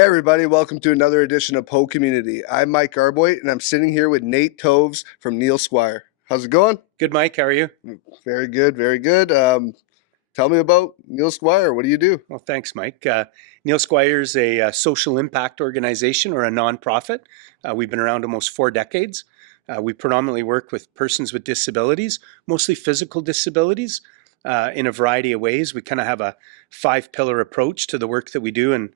Hey everybody, welcome to another edition of PoCommunity. I'm Mike Arboit and I'm sitting here with Nate Toevs from Neil Squire. How's it going? Good, Mike. How are you? Very good, very good. Tell me about Neil Squire. What do you do? Well, thanks, Mike. Neil Squire is a social impact organization or a nonprofit. We've been around almost 4 decades. We predominantly work with persons with disabilities, mostly physical disabilities, in a variety of ways. We kind of have a 5-pillar approach to the work that we do, and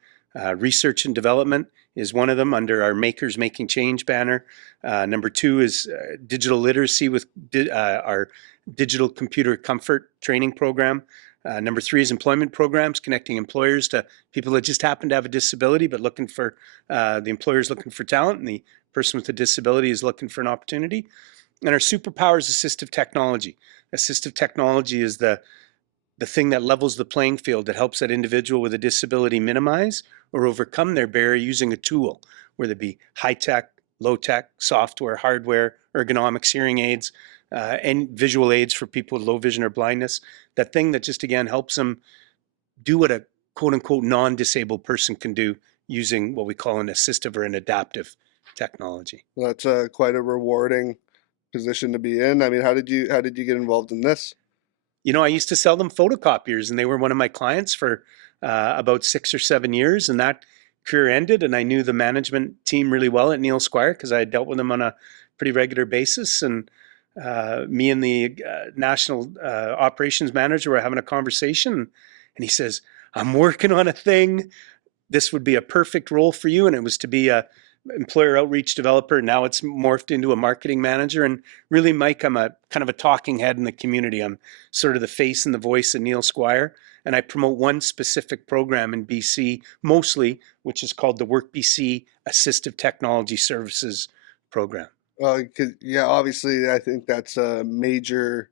research and development is one of them under our Makers Making Change banner. Number 2 is digital literacy with our digital computer comfort training program. Number 3 is employment programs, connecting employers to people that just happen to have a disability, but looking for the employer's looking for talent, and the person with a disability is looking for an opportunity. And our superpower is assistive technology. Assistive technology is the thing that levels the playing field, that helps that individual with a disability minimize or overcome their barrier using a tool, whether it be high-tech, low-tech, software, hardware, ergonomics, hearing aids, and visual aids for people with low vision or blindness. That thing that just, again, helps them do what a quote-unquote non-disabled person can do using what we call an assistive or an adaptive technology. Well, that's quite a rewarding position to be in. I mean, how did you get involved in this? You know, I used to sell them photocopiers, and they were one of my clients for about 6 or 7 years, and that career ended, and I knew the management team really well at Neil Squire because I had dealt with them on a pretty regular basis, and me and the national operations manager were having a conversation, and he says, I'm working on a thing. This would be a perfect role for you, and it was to be a employer outreach developer. Now it's morphed into a marketing manager. And really, Mike, I'm a kind of a talking head in the community. I'm sort of the face and the voice of Neil Squire. And I promote one specific program in BC mostly, which is called the Work BC Assistive Technology Services Program. Yeah, obviously, I think that's a major,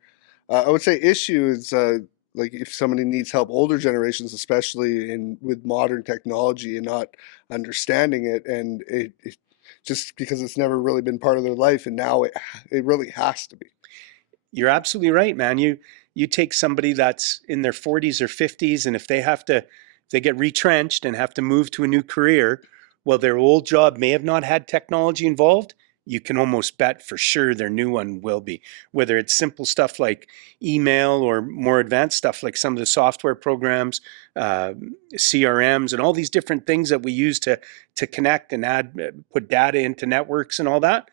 I would say, issue is like if somebody needs help, older generations, especially with modern technology and not understanding it, and it just because it's never really been part of their life, and now it really has to be. You're absolutely right, man. You take somebody that's in their 40s or 50s, and if they get retrenched and have to move to a new career, well, their old job may have not had technology involved. You can almost bet for sure their new one will be. Whether it's simple stuff like email or more advanced stuff like some of the software programs, CRMs, and all these different things that we use to connect and put data into networks and all that.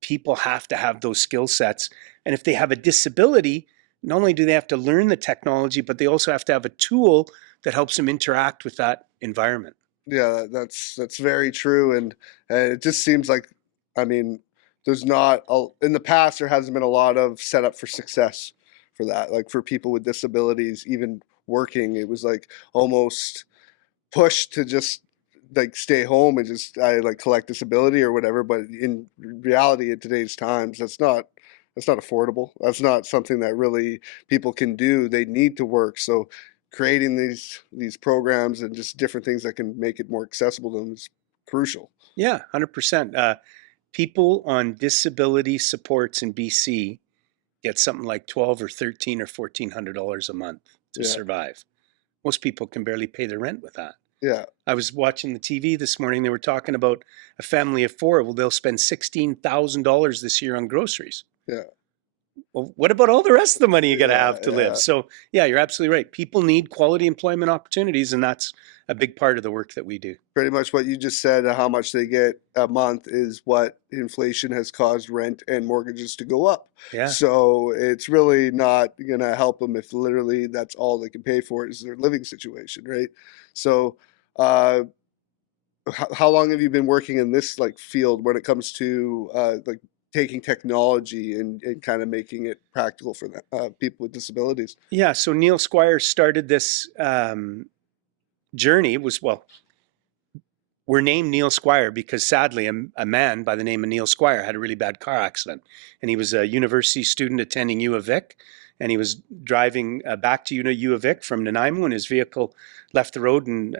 People have to have those skill sets. And if they have a disability, not only do they have to learn the technology, but they also have to have a tool that helps them interact with that environment. Yeah, that's very true, and it just seems like, I mean, there's not in the past there hasn't been a lot of setup for success for that. Like for people with disabilities, even working, it was like almost pushed to just like stay home and just like collect disability or whatever. But in reality, in today's times, that's not affordable. That's not something that really people can do. They need to work. So creating these programs and just different things that can make it more accessible to them is crucial. Yeah, 100%. People on disability supports in BC get something like $1,200 or $1,300 or $1,400 a month to survive. Most people can barely pay their rent with that. Yeah. I was watching the TV this morning. They were talking about a family of 4. Well, they'll spend $16,000 this year on groceries. Yeah. Well, what about all the rest of the money you got to have to live? So, yeah, you're absolutely right. People need quality employment opportunities, and that's a big part of the work that we do. Pretty much what you just said, how much they get a month is what inflation has caused rent and mortgages to go up. Yeah. So it's really not going to help them if literally that's all they can pay for is their living situation, right? So how long have you been working in this like field when it comes to like taking technology and kind of making it practical for people with disabilities? Yeah, so Neil Squire started this journey. We're named Neil Squire because sadly a man by the name of Neil Squire had a really bad car accident, and he was a university student attending U of Vic, and he was driving back to U of Vic from Nanaimo, and his vehicle left the road and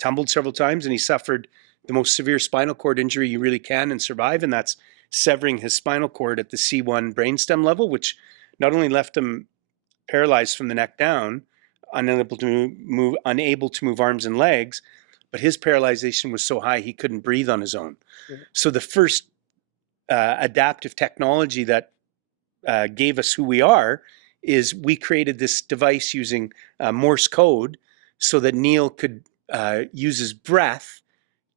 tumbled several times, and he suffered the most severe spinal cord injury you really can and survive, and that's severing his spinal cord at the C1 brainstem level, which not only left him paralyzed from the neck down, unable to move arms and legs, but his paralyzation was so high he couldn't breathe on his own. Mhm. So the first adaptive technology that gave us who we are is we created this device using Morse code so that Neil could use his breath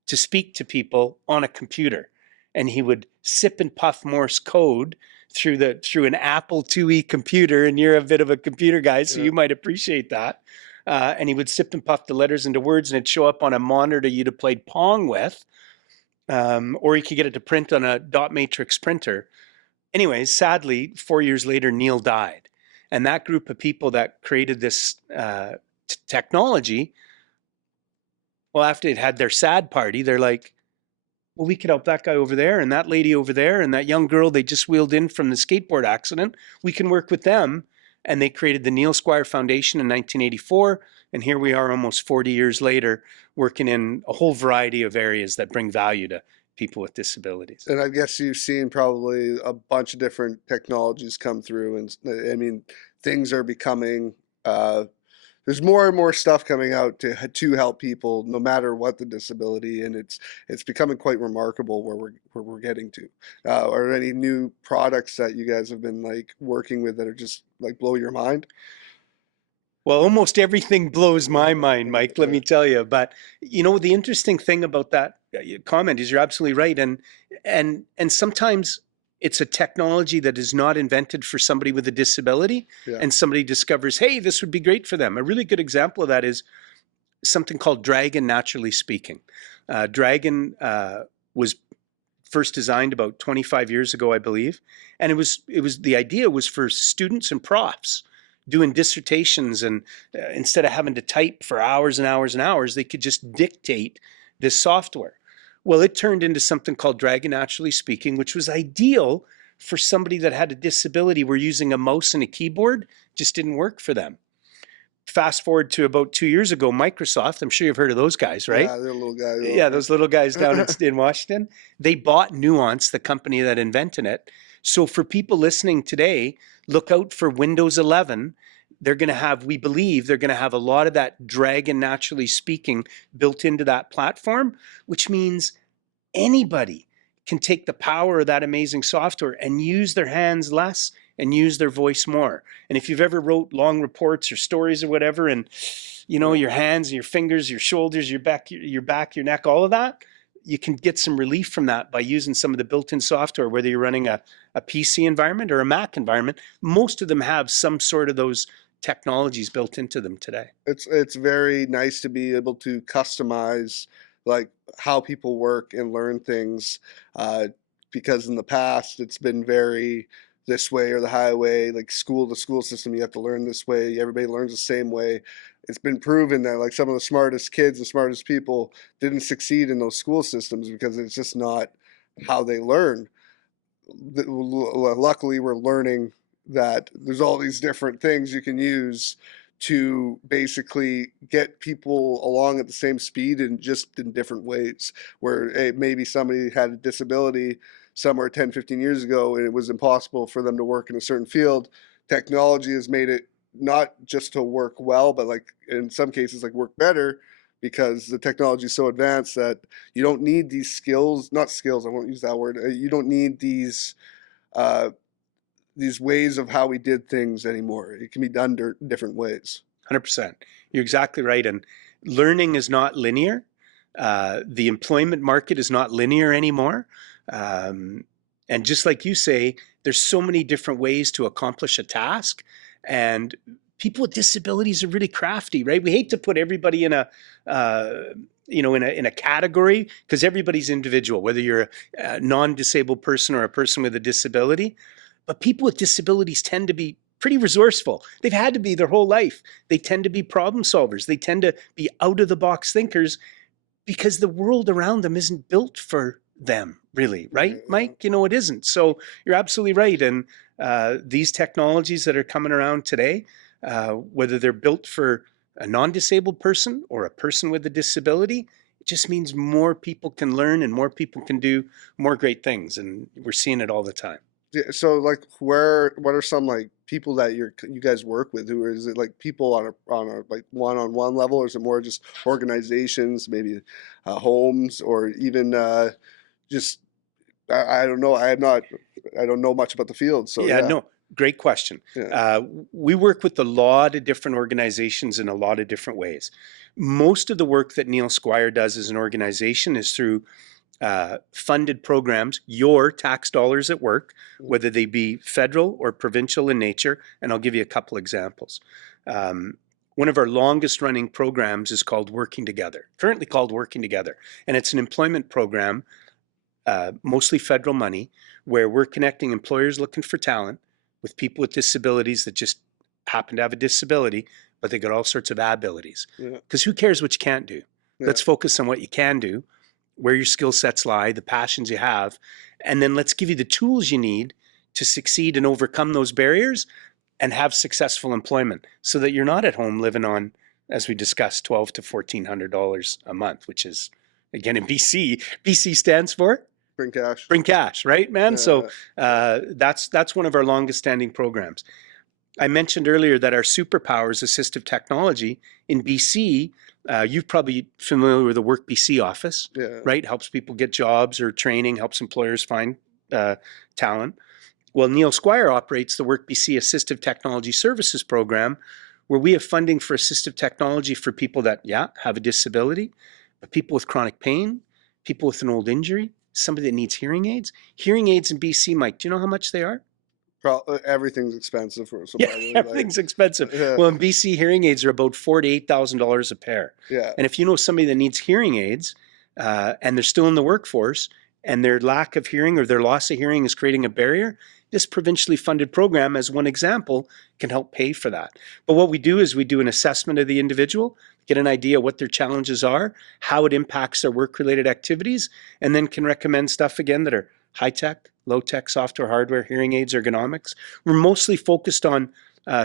to speak to people on a computer. And he would sip and puff Morse code through an Apple IIe computer, and you're a bit of a computer guy, so Yeah. you might appreciate that. And he would sip and puff the letters into words, and it'd show up on a monitor you'd have played Pong with, or you could get it to print on a dot matrix printer. Anyways, sadly, 4 years later, Neil died. And that group of people that created this technology, well, after they'd had their sad party, they're like, well, we could help that guy over there and that lady over there and that young girl they just wheeled in from the skateboard accident. We can work with them. And they created the Neil Squire Foundation in 1984. And here we are almost 40 years later, working in a whole variety of areas that bring value to people with disabilities. And I guess you've seen probably a bunch of different technologies come through, and I mean, things are becoming. There's more and more stuff coming out to help people, no matter what the disability, and it's becoming quite remarkable where we're getting to. Are there any new products that you guys have been like working with that are just like blow your mind? Well, almost everything blows my mind, Mike, let me tell you. But you know, the interesting thing about that comment is you're absolutely right. And sometimes it's a technology that is not invented for somebody with a disability, Yeah. and somebody discovers, hey, this would be great for them. A really good example of that is something called Dragon, naturally speaking. Dragon was first designed about 25 years ago, I believe. And the idea was for students and profs doing dissertations, and instead of having to type for hours and hours and hours, they could just dictate this software. Well, it turned into something called Dragon, naturally speaking, which was ideal for somebody that had a disability where using a mouse and a keyboard just didn't work for them. Fast forward to about 2 years ago, Microsoft, I'm sure you've heard of those guys, right? Yeah, they're little guys. Yeah, those little guys down in Washington. They bought Nuance, the company that invented it. So for people listening today, look out for Windows 11. They're going to have, we believe, they're going to have a lot of that Dragon, naturally speaking, built into that platform, which means anybody can take the power of that amazing software and use their hands less and use their voice more. And if you've ever wrote long reports or stories or whatever, and you know, your hands and your fingers, your shoulders, your back, your neck, all of that, you can get some relief from that by using some of the built-in software, whether you're running a PC environment or a Mac environment. Most of them have some sort of those technologies built into them today. It's very nice to be able to customize like how people work and learn things, because in the past it's been very this way or the highway, like the school system, you have to learn this way, everybody learns the same way. It's been proven that like some of the smartest kids, the smartest people didn't succeed in those school systems because it's just not how they learn. Luckily we're learning that there's all these different things you can use to basically get people along at the same speed and just in different ways, where maybe somebody had a disability somewhere 10-15 years ago and it was impossible for them to work in a certain field. Technology has made it not just to work well, but like in some cases like work better, because the technology is so advanced that you don't need these skills, not skills, I won't use that word. You don't need these ways of how we did things anymore. It can be done different ways. 100%. You're exactly right. And learning is not linear. The employment market is not linear anymore. And just like you say, there's so many different ways to accomplish a task. And people with disabilities are really crafty, right? We hate to put everybody in a category, because everybody's individual, whether you're a non-disabled person or a person with a disability. But people with disabilities tend to be pretty resourceful. They've had to be their whole life. They tend to be problem solvers. They tend to be out-of-the-box thinkers because the world around them isn't built for them, really, right, Mike? You know, it isn't. So you're absolutely right. And these technologies that are coming around today, whether they're built for a non-disabled person or a person with a disability, it just means more people can learn and more people can do more great things. And we're seeing it all the time. Yeah, so like what are some like people that you guys work with? Who is it, like people on a like one-on-one level, or is it more just organizations, maybe homes, or even just I don't know. I don't know much about the field, so Yeah, yeah. no, great question. Yeah. We work with a lot of different organizations in a lot of different ways. Most of the work that Neil Squire does as an organization is through funded programs, your tax dollars at work, whether they be federal or provincial in nature. And I'll give you a couple examples. One of our longest running programs is called Working Together, currently called Working Together. And it's an employment program, mostly federal money, where we're connecting employers looking for talent with people with disabilities that just happen to have a disability, but they got all sorts of abilities. Yeah. Because who cares what you can't do? Yeah. Let's focus on what you can do, where your skill sets lie, the passions you have, and then let's give you the tools you need to succeed and overcome those barriers and have successful employment so that you're not at home living on, as we discussed, $1,200 to $1,400 a month, which is, again, in BC stands for Bring cash. Bring cash, right, man? So that's one of our longest standing programs. I mentioned earlier that our superpowers assistive technology in BC, you're probably familiar with the Work BC office, Yeah. right? Helps people get jobs or training, helps employers find talent. Well, Neil Squire operates the Work BC Assistive Technology Services program, where we have funding for assistive technology for people that, have a disability, but people with chronic pain, people with an old injury, somebody that needs hearing aids. Hearing aids in BC, Mike, do you know how much they are? Everything's expensive for Yeah, probably everything's expensive. Yeah. Well, in BC, hearing aids are about $4,000 to $8,000 a pair. Yeah. And if you know somebody that needs hearing aids and they're still in the workforce and their lack of hearing or their loss of hearing is creating a barrier, this provincially funded program, as one example, can help pay for that. But what we do is we do an assessment of the individual, get an idea what their challenges are, how it impacts their work-related activities, and then can recommend stuff again that are high-tech, low-tech, software, hardware, hearing aids, ergonomics. We're mostly focused on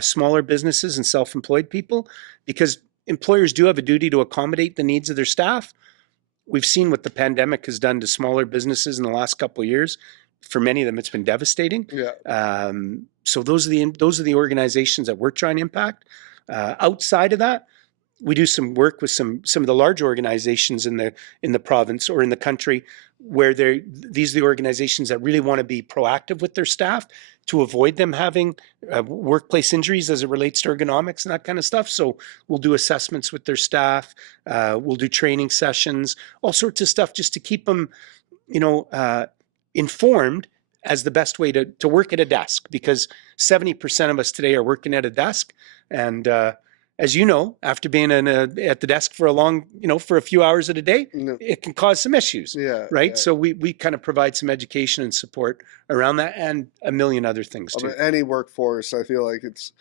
smaller businesses and self-employed people because employers do have a duty to accommodate the needs of their staff. We've seen what the pandemic has done to smaller businesses in the last couple of years. For many of them, it's been devastating. Yeah. So those are the organizations that we're trying to impact. Outside of that, we do some work with some of the large organizations in the province or in the country, where these are the organizations that really want to be proactive with their staff to avoid them having workplace injuries as it relates to ergonomics and that kind of stuff. So we'll do assessments with their staff. We'll do training sessions, all sorts of stuff, just to keep them, informed as the best way to work at a desk, because 70% of us today are working at a desk. And as you know, after being at the desk for for a few hours at a day, it can cause some issues, right? Yeah. So we kind of provide some education and support around that and a million other things too. Any workforce, I feel like it's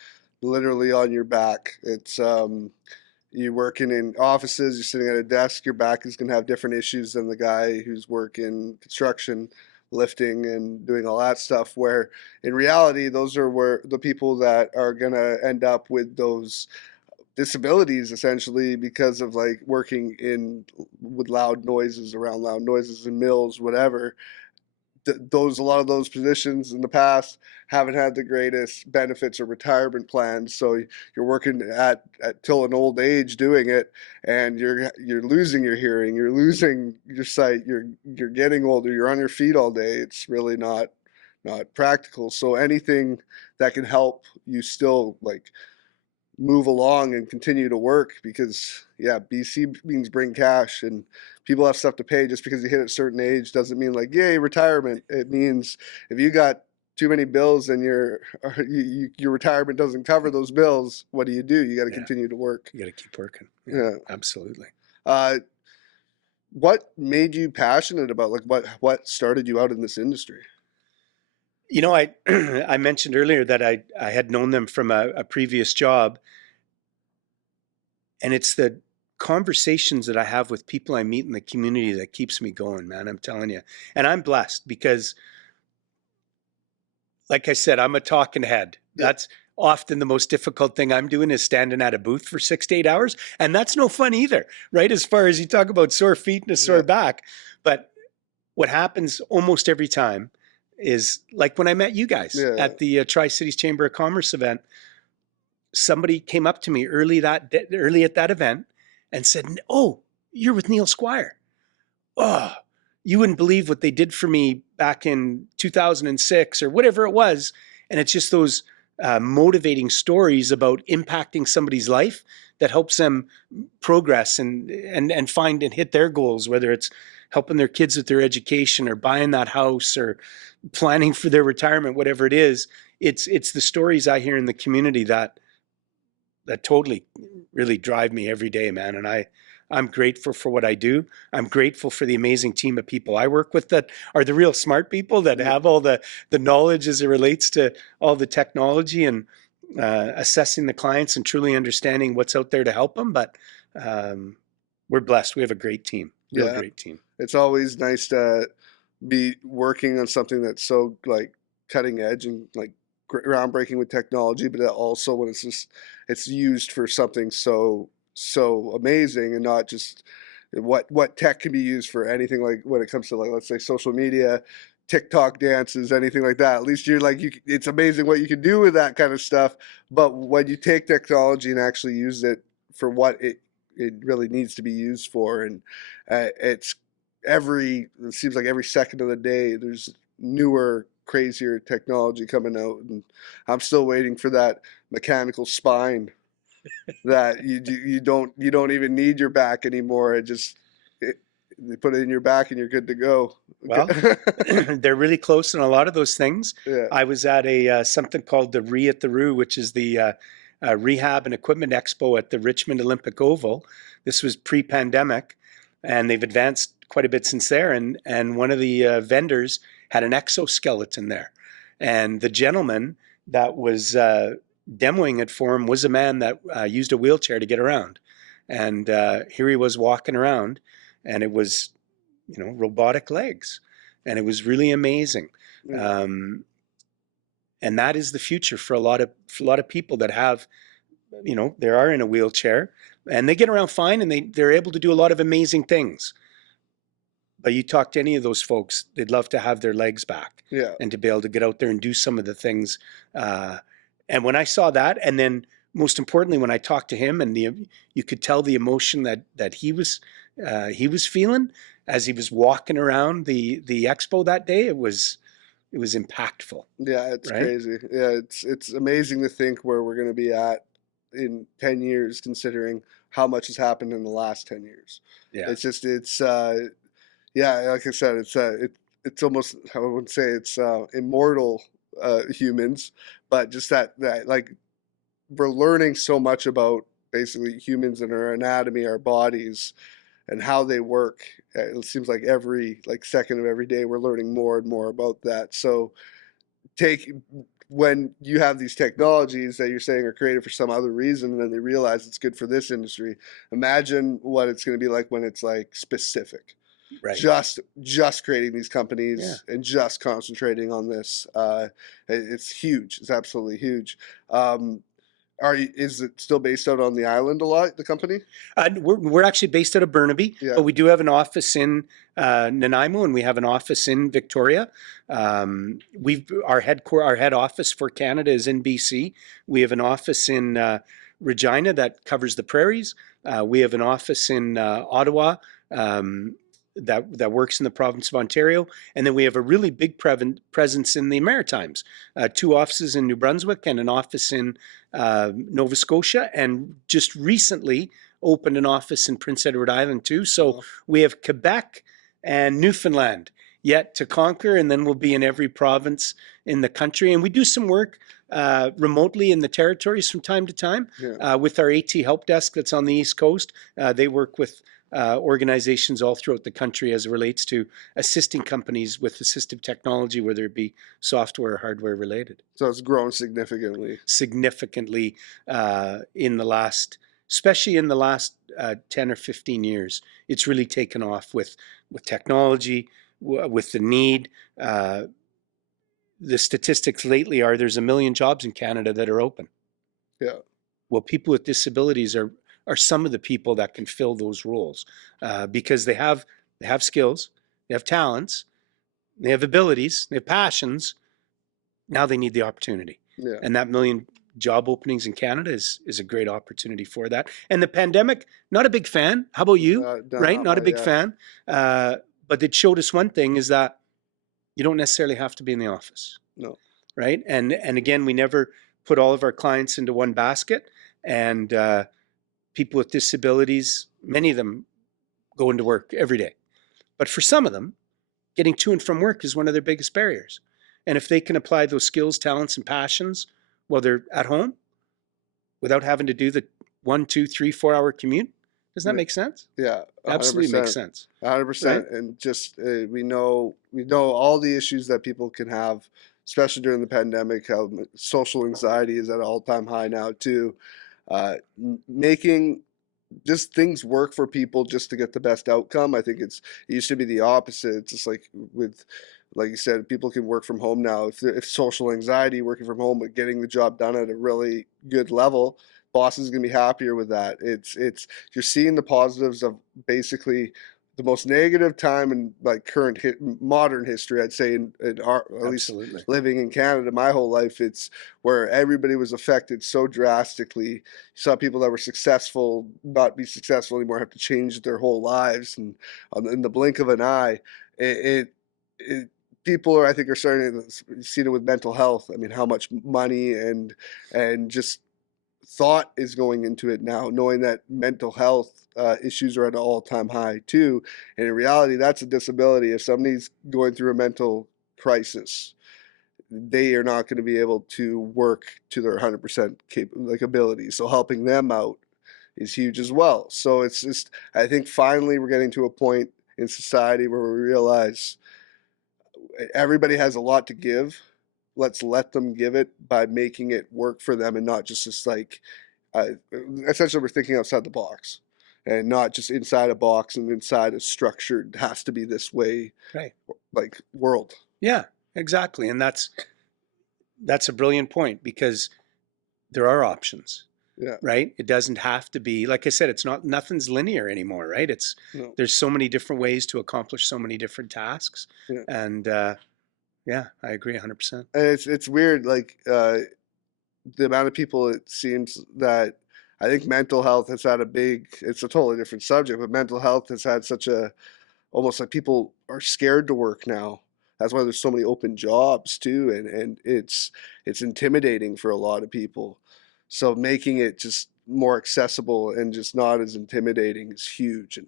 literally on your back. It's you're working in offices, you're sitting at a desk, your back is going to have different issues than the guy who's working construction, lifting and doing all that stuff, where in reality those are where the people that are going to end up with those disabilities essentially because of like working with loud noises, around loud noises in mills, whatever. A lot of those positions in the past haven't had the greatest benefits or retirement plans, so you're working at till an old age doing it, and you're losing your hearing, you're losing your sight, you're getting older, you're on your feet all day. It's really not practical. So anything that can help you still like move along and continue to work, because BC means bring cash, and people have stuff to pay. Just because you hit a certain age doesn't mean like yay retirement. It means if you got too many bills and your retirement doesn't cover those bills, what do? You got to continue to work. You got to keep working. Yeah, absolutely. What made you passionate about, like, what started you out in this industry? I mentioned earlier that I had known them from a previous job, and it's the conversations that I have with people I meet in the community that keeps me going, man. I'm telling you. And I'm blessed because, like I said, I'm a talking head. That's often the most difficult thing I'm doing, is standing at a booth for 6 to 8 hours. And that's no fun either, right? As far as you talk about sore feet and a sore back. But what happens almost every time is like when I met you guys Yeah. at the Tri-Cities Chamber of Commerce event. Somebody came up to me early at that event and said, "Oh, you're with Neil Squire. Oh, you wouldn't believe what they did for me back in 2006 or whatever it was." And it's just those motivating stories about impacting somebody's life that helps them progress and find and hit their goals, whether it's helping their kids with their education or buying that house or planning for their retirement, whatever it is. It's the stories I hear in the community that totally really drive me every day, man. And I'm grateful for what I do. I'm grateful for the amazing team of people I work with that are the real smart people that have all the knowledge as it relates to all the technology and assessing the clients and truly understanding what's out there to help them. But we're blessed. We have a great team, real great team. It's always nice to be working on something that's so like cutting edge and like groundbreaking with technology, but also when it's used for something so amazing and not just what tech can be used for anything, like when it comes to, like, let's say social media, TikTok dances, anything like that. At least you're like, it's amazing what you can do with that kind of stuff. But when you take technology and actually use it for what it really needs to be used for, and it seems like every second of the day there's newer, crazier technology coming out, and I'm still waiting for that mechanical spine that you don't even need your back anymore. They put it in your back and you're good to go. Well, they're really close on a lot of those things. Yeah. I was at a something called the Re at the Roo, which is the Rehab and Equipment Expo at the Richmond Olympic Oval. This was pre-pandemic, and they've advanced quite a bit since there. And one of the vendors had an exoskeleton there. And the gentleman that was demoing it for him was a man that used a wheelchair to get around. And here he was walking around, and it was, robotic legs. And it was really amazing. And that is the future for a lot of people that have, they are in a wheelchair and they get around fine, and they're able to do a lot of amazing things. But you talk to any of those folks, they'd love to have their legs back, and to be able to get out there and do some of the things. And when I saw that, and then most importantly, when I talked to him, and you could tell the emotion that he was feeling as he was walking around the expo that day, it was impactful. Yeah, it's right? crazy. Yeah, it's amazing to think where we're going to be at in 10 years, considering how much has happened in the last 10 years. Yeah. It's just, yeah, like I said, it's almost, I wouldn't say it's immortal humans, but just that like we're learning so much about basically humans and our anatomy, our bodies, and how they work. It seems like every second of every day we're learning more and more about that. So when you have these technologies that you're saying are created for some other reason, and then they realize it's good for this industry, imagine what it's going to be like when it's like specific. Right. Just creating these companies and just concentrating on this. It's huge. It's absolutely huge. Is it still based out on the island a lot, the company? We're actually based out of Burnaby, but we do have an office in Nanaimo, and we have an office in Victoria. Our head office for Canada is in BC. We have an office in Regina that covers the prairies. We have an office in Ottawa that works in the province of Ontario. And then we have a really big presence in the Maritimes, 2 offices in New Brunswick and an office in Nova Scotia, and just recently opened an office in Prince Edward Island too. So we have Quebec and Newfoundland yet to conquer, and then we'll be in every province in the country. And we do some work remotely in the territories from time to time with our AT help desk that's on the East Coast. They work with organizations all throughout the country as it relates to assisting companies with assistive technology, whether it be software or hardware related. So it's grown significantly. Significantly in the last, especially in the last 10 or 15 years. It's really taken off with technology, with the need. The statistics lately are there's 1 million jobs in Canada that are open. Yeah. Well, people with disabilities are some of the people that can fill those roles because they have skills, they have talents, they have abilities, they have passions. Now they need the opportunity. Yeah. And that million job openings in Canada is a great opportunity for that. And the pandemic, not a big fan. How about you? No, Right? Not a big yeah. fan. But it showed us one thing is that you don't necessarily have to be in the office. No. Right? And again, we never put all of our clients into one basket. And people with disabilities, many of them go into work every day. But for some of them, getting to and from work is one of their biggest barriers. And if they can apply those skills, talents, and passions while they're at home without having to do the 1, 2, 3, 4 hour commute, doesn't that make sense? Yeah, 100%. Absolutely makes sense. 100%. Right? And just we know all the issues that people can have, especially during the pandemic. How social anxiety is at an all-time high now too. Making just things work for people just to get the best outcome. I think it used to be the opposite. It's just like like you said, people can work from home now. If social anxiety, working from home, but getting the job done at a really good level, bosses gonna be happier with that. It's you're seeing the positives of basically the most negative time in like modern history, I'd say, in our, at least Absolutely. living in Canada my whole life. It's where everybody was affected so drastically. You saw people that were successful not be successful anymore, have to change their whole lives, and in the blink of an eye, it people are, I think, are starting to see it with mental health. I mean, how much money and just thought is going into it now, knowing that mental health issues are at an all-time high too. And in reality, that's a disability. If somebody's going through a mental crisis, they are not going to be able to work to their 100% ability. So helping them out is huge as well. So it's just, I think finally we're getting to a point in society where we realize everybody has a lot to give. Let's let them give it by making it work for them, and not just like essentially we're thinking outside the box and not just inside a box and inside a structured has to be this way, Right. like world. Yeah, exactly. And that's a brilliant point, because there are options. Yeah. Right? It doesn't have to be, like I said, it's not, nothing's linear anymore, right? No. There's so many different ways to accomplish so many different tasks. Yeah. And yeah, I agree 100%. And it's weird, like the amount of people, it seems that I think mental health has had it's a totally different subject, but mental health has had such a, almost like people are scared to work now. That's why there's so many open jobs too, and it's intimidating for a lot of people. So making it just more accessible and just not as intimidating is huge. And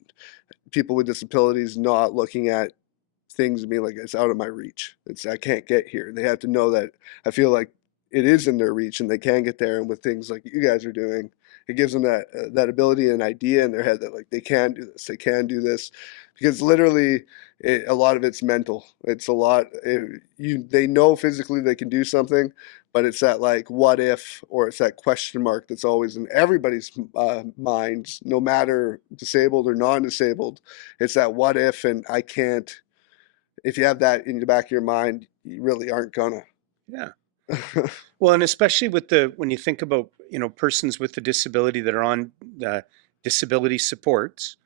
people with disabilities not looking at things and being like, it's out of my reach. I can't get here. They have to know that I feel like it is in their reach and they can get there. And with things like you guys are doing, it gives them that ability and idea in their head that like they can do this, because literally a lot of it's mental. It's a lot. They know physically they can do something, but it's that like what if, or it's that question mark that's always in everybody's minds, no matter disabled or non-disabled. It's that what if, and I can't. If you have that in the back of your mind, you really aren't gonna. Yeah. Well, and especially when you think about, persons with a disability that are on disability supports,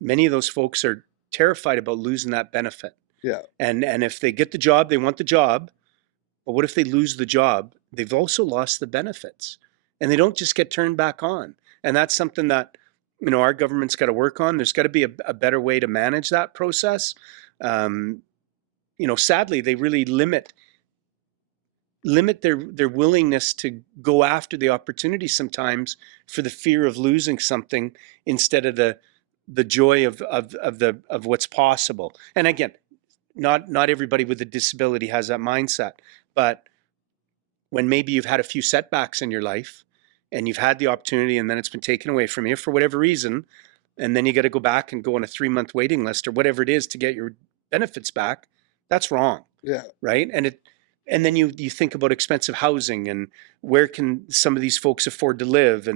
many of those folks are terrified about losing that benefit. Yeah. And if they get the job, they want the job. But what if they lose the job? They've also lost the benefits, and they don't just get turned back on. And that's something that, our government's got to work on. There's got to be a better way to manage that process. Sadly, they really limit their willingness to go after the opportunity sometimes for the fear of losing something instead of the joy of what's possible. And again, not everybody with a disability has that mindset, but when maybe you've had a few setbacks in your life and you've had the opportunity and then it's been taken away from you for whatever reason, and then you got to go back and go on a 3-month waiting list or whatever it is to get your benefits back, that's wrong. Yeah. Right? And then you think about expensive housing and where can some of these folks afford to live,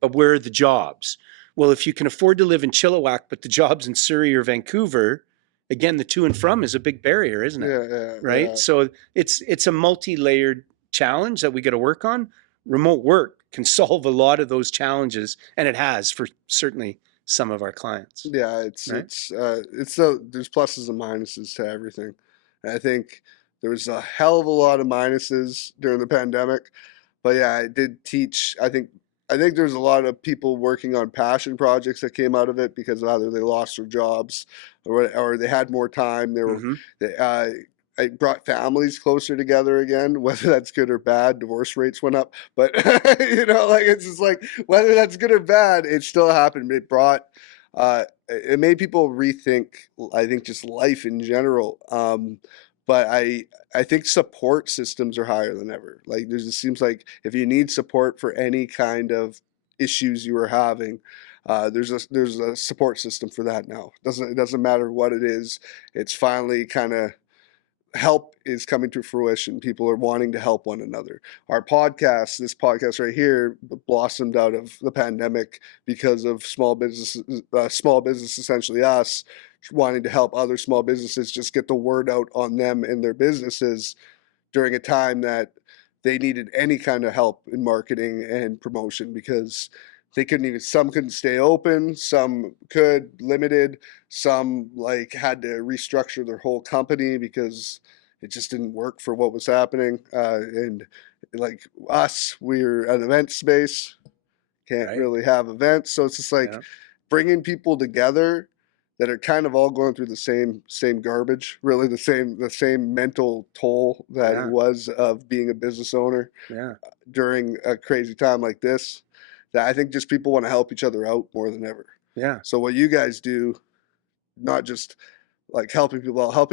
but where are the jobs? Well, if you can afford to live in Chilliwack, but the jobs in Surrey or Vancouver, again, the to and from is a big barrier, isn't it? Yeah. Right? Yeah. So it's a multi-layered challenge that we got to work on. Remote work can solve a lot of those challenges, and it has for certainly some of our clients. Yeah, right? there's pluses and minuses to everything, And I think there was a hell of a lot of minuses during the pandemic. But yeah, I did teach. I think there's a lot of people working on passion projects that came out of it because either they lost their jobs or they had more time. Mm-hmm. I brought families closer together again, whether that's good or bad. Divorce rates went up, but like it's just like whether that's good or bad, it still happened. It made people rethink. I think just life in general. But I think support systems are higher than ever. Like it seems like if you need support for any kind of issues you are having, there's a support system for that now. It doesn't matter what it is. It's finally kind of help is coming to fruition. People are wanting to help one another. This podcast right here, blossomed out of the pandemic because of small business, essentially us, wanting to help other small businesses just get the word out on them and their businesses during a time that they needed any kind of help in marketing and promotion because some couldn't stay open, some could limited, some like had to restructure their whole company because it just didn't work for what was happening. And like us, we're an event space, can't Right. really have events. So it's just like Yeah. bringing people together that are kind of all going through the same garbage, really the same mental toll that it Yeah. was of being a business owner Yeah. during a crazy time like this, that I think just people want to help each other out more than ever. Yeah. So what you guys do, not just like helping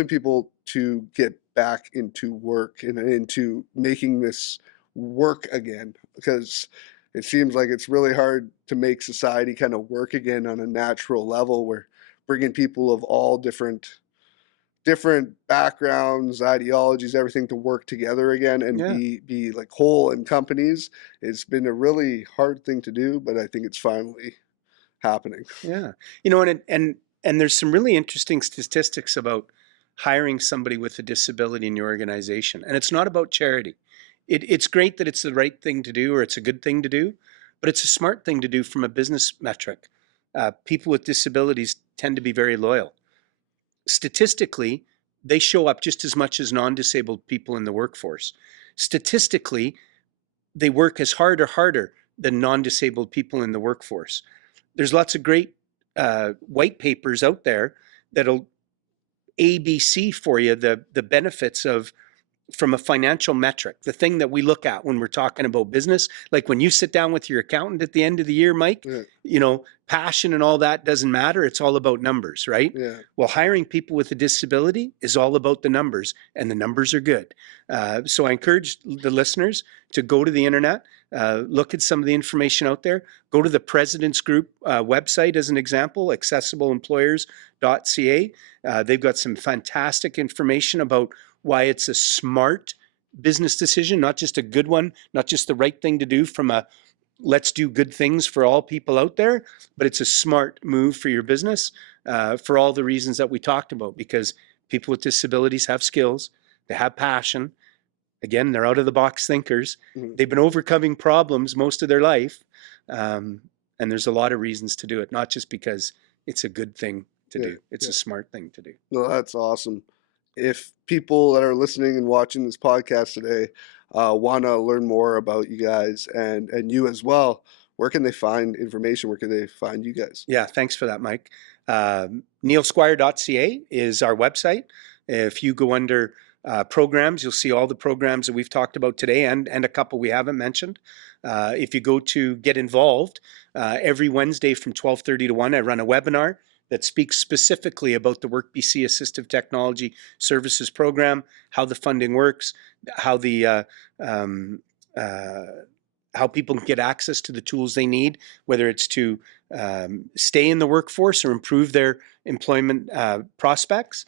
people to get back into work and into making this work again, because it seems like it's really hard to make society kind of work again on a natural level where bringing people of all different backgrounds, ideologies, everything to work together again and Yeah. be like whole in companies. It's been a really hard thing to do, but I think it's finally happening. Yeah. And there's some really interesting statistics about hiring somebody with a disability in your organization. And it's not about charity. It's great that it's the right thing to do or it's a good thing to do, but it's a smart thing to do from a business metric. People with disabilities tend to be very loyal. Statistically, they show up just as much as non-disabled people in the workforce. Statistically, they work as hard or harder than non-disabled people in the workforce. There's lots of great white papers out there that'll ABC for you the benefits of from a financial metric, the thing that we look at when we're talking about business. Like when you sit down with your accountant at the end of the year, Mike, Yeah, passion and all that doesn't matter. It's all about numbers, right? yeah, Well, hiring people with a disability is all about the numbers, and the numbers are good. So I encourage the listeners to go to the internet, look at some of the information out there. Go to the President's Group website as an example, accessibleemployers.ca. They've got some fantastic information about why it's a smart business decision, not just a good one, not just the right thing to do from a let's do good things for all people out there, but it's a smart move for your business for all the reasons that we talked about, because people with disabilities have skills, they have passion. Again, they're out of the box thinkers. mhm, They've been overcoming problems most of their life. And there's a lot of reasons to do it, not just because it's a good thing to yeah, do. It's yeah. a smart thing to do. No, that's awesome. If people that are listening and watching this podcast today want to learn more about you guys and you as well, where can they find information? Where can they find you guys? Yeah, thanks for that, Mike. NeilSquire.ca is our website. If you go under programs, you'll see all the programs that we've talked about today and a couple we haven't mentioned. If you go to get involved, every Wednesday from 12:30 to 1, I run a webinar that speaks specifically about the WorkBC Assistive Technology Services Program, how the funding works, how the how people can get access to the tools they need, whether it's to stay in the workforce or improve their employment prospects.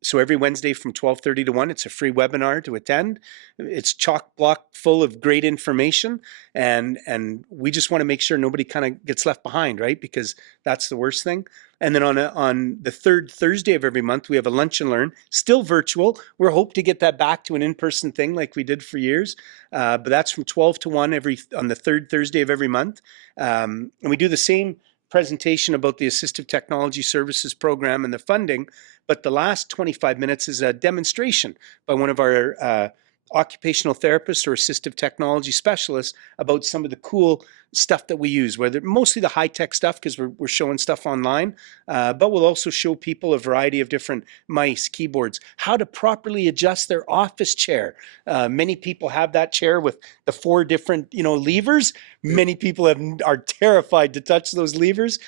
So every Wednesday from 12:30 to 1, it's a free webinar to attend. It's chock block full of great information, and we just want to make sure nobody kind of gets left behind, right? Because that's the worst thing. And then on the third Thursday of every month, we have a lunch and learn, still virtual. We're hope to get that back to an in-person thing like we did for years. But that's from 12 to 1 on the third Thursday of every month. And we do the same presentation about the Assistive Technology Services Program and the funding, but the last 25 minutes is a demonstration by one of our occupational therapists or assistive technology specialists about some of the cool stuff that we use, whether mostly the high-tech stuff because we're showing stuff online, but we'll also show people a variety of different mice, keyboards, how to properly adjust their office chair. Many people have that chair with the 4 different, levers. Many people are terrified to touch those levers.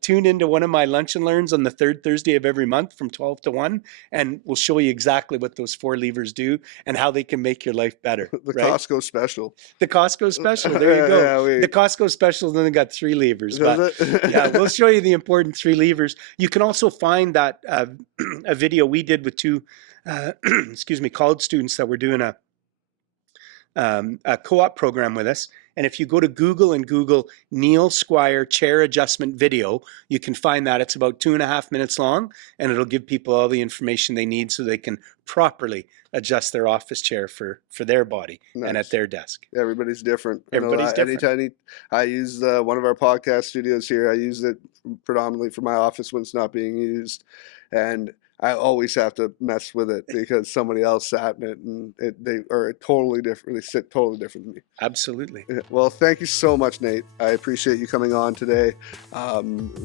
Tune into one of my lunch and learns on the 3rd Thursday of every month from 12 to 1, and we'll show you exactly what those 4 levers do and how they can make your life better. The right? Costco special. The Costco special. There you go. Yeah, The Costco special has only got 3 levers, Does but it? yeah, we'll show you the important 3 levers. You can also find that a video we did with 2, college students that were doing a co-op program with us. And if you go to Google and Google Neil Squire chair adjustment video, you can find that. It's about 2.5 minutes long, and it'll give people all the information they need so they can properly adjust their office chair for their body and Nice. at their desk. Everybody's different. Everybody's different. Anytime I use one of our podcast studios here, I use it predominantly for my office when it's not being used. And I always have to mess with it because somebody else sat in it and they are totally different. They sit totally different than me. Absolutely. Well, thank you so much, Nate. I appreciate you coming on today.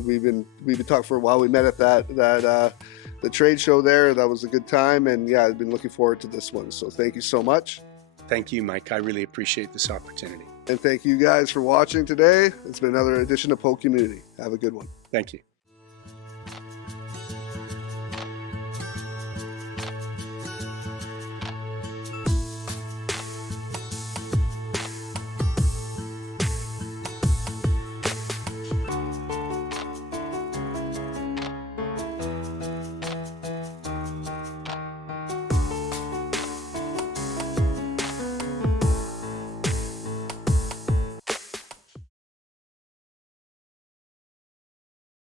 We've been talking for a while. We met at the trade show there. That was a good time, and yeah, I've been looking forward to this one. So thank you so much. Thank you, Mike. I really appreciate this opportunity. And thank you guys for watching today. It's been another edition of PoCommunity. Have a good one. Thank you.